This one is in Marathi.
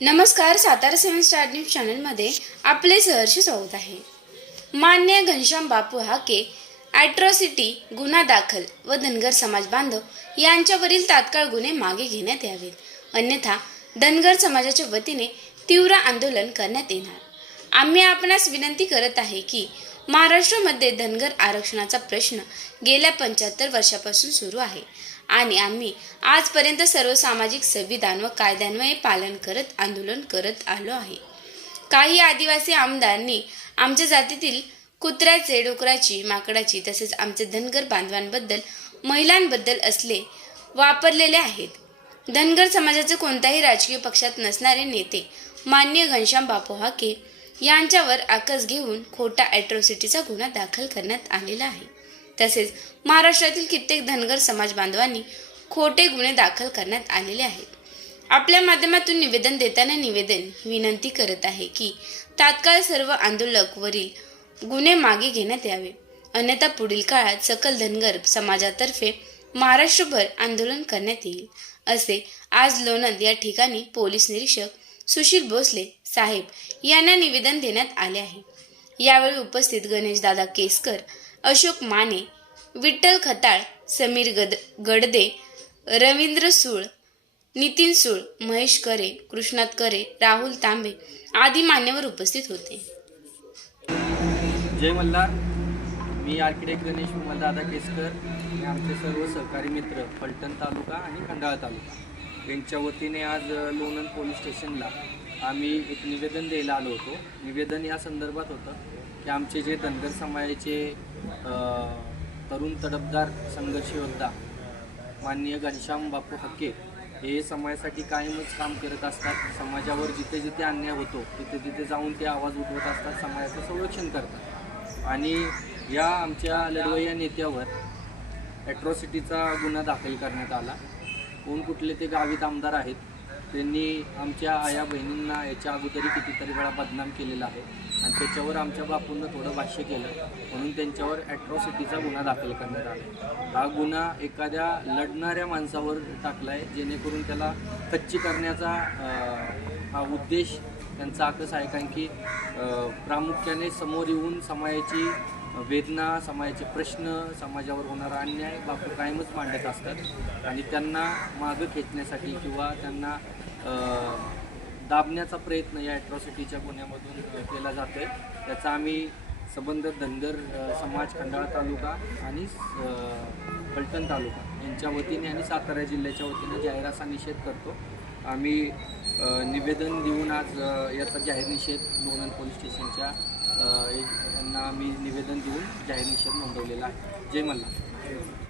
नमस्कार सातारा सेवन स्टार न्यूज चॅनलमध्ये आपले सहर्ष स्वागत आहे. मान्य घनश्याम बापू हाके ॲट्रॉसिटी गुन्हा दाखल व धनगर समाज बांधव यांच्यावरील तात्काळ गुन्हे मागे घेण्यात यावेत. अन्यथा धनगर समाजाच्या वतीने तीव्र आंदोलन करण्यात येणार. आम्ही आपणास विनंती करत आहे की महाराष्ट्रामध्ये धनगर आरक्षणाचा प्रश्न गेल्या पंच्याहत्तर वर्षापासून सुरू आहे. आणि आम्ही आजपर्यंत सर्व सामाजिक संविधान व कायद्यांमुळे पालन करत आंदोलन करत आलो आहे. काही आदिवासी आमदारांनी आमच्या जातीतील कुत्र्याचे डुकराची माकडाची तसेच आमचे धनगर बांधवांबद्दल महिलांबद्दल असले वापरलेले आहेत. धनगर समाजाचे कोणत्याही राजकीय पक्षात नसणारे नेते मान्य घनश्याम बापू हाके यांच्यावर आकस घेऊन खोटा ॲट्रॉसिटीचा गुन्हा दाखल करण्यात आलेला आहे. तसेच महाराष्ट्रातील कित्येक धनगर समाज बांधवांनी खोटे गुन्हे दाखल करण्यात आलेले आहेत. आपल्या माध्यमातून निवेदन देताना निवेदन विनंती करत आहे की तात्काळ सर्व आंदोलकवरील गुन्हे मागे घेण्यात यावे. अन्यथा पुढील काळात सकल धनगर समाजातर्फे महाराष्ट्रभर आंदोलन करण्यात येईल असे आज लोणंद या ठिकाणी पोलीस निरीक्षक सुशील भोसले साहेब यांना निवेदन देण्यात आले आहे. यावेळी उपस्थित गणेशदादा केसकर अशोक माने विठ्ठल खताळ समीर गद गडदे रवींद्र सूळ नितीन सूळ महेश करे कृष्णात करे राहुल तांबे आदी मान्यवर उपस्थित होते. जय मल्हार. मी आर्किटेक्ट गणेश दादा केसकर. आणि आमचे सर्व सहकारी मित्र फलटण तालुका आणि खंडाळा तालुका. यांच्या वतीने आज लोणंद पोलीस स्टेशनला आम्ही एक निवेदन द्यायला आलो होतो. निवेदन या संदर्भात होतं की आमचे जे धनगर समाजाचे तरुण तडफदार संघर्ष योद्धा माननीय घनश्याम बापू हक्के हे समाजासाठी कायमच काम करत असतात. समाजावर जिथे जिथे अन्याय होतो तिथे तिथे जाऊन ते आवाज उठवत असतात. समाजाचं संरक्षण करतात. आणि या आमच्या लढवय्या नेत्यावर ॲट्रॉसिटीचा गुन्हा दाखल करण्यात आला. कोण कुठले ते गावित आमदार आहेत त्यांनी आमच्या आया बहिणींना याच्या अगोदरी कितीतरी वेळा बदनाम केलेला आहे. आणि त्याच्यावर आमच्या बापूंना थोडं भाष्य केलं. म्हणून त्यांच्यावर ॲट्रॉसिटीचा गुन्हा दाखल करण्यात आला. हा गुन्हा एखाद्या लढणाऱ्या माणसावर टाकला आहे जेणेकरून त्याला कच्ची करण्याचा हा उद्देश त्यांचा आकस आहे. कारण की प्रामुख्याने समोर येऊन समाजाची वेदना समाजाचे प्रश्न समाजावर होणारा अन्याय बापू कायमच मांडत असतात. आणि त्यांना मागं खेचण्यासाठी किंवा त्यांना दाबण्याचा प्रयत्न या ॲट्रॉसिटीच्या गुन्ह्यामधून केला जातो आहे त्याचा आम्ही संबंध धनगर समाज खंडाळा तालुका आणि फलटण तालुका यांच्या वतीने आणि सातारा जिल्ह्याच्या वतीने जाहिराचा निषेध करतो. आम्ही निवेदन देऊन आज याचा जाहीर निषेध लोणंद पोलीस स्टेशनच्या एक- यांना आम्ही निवेदन देऊन जाहीर निषेध नोंदवलेला आहे. जय मल्हार.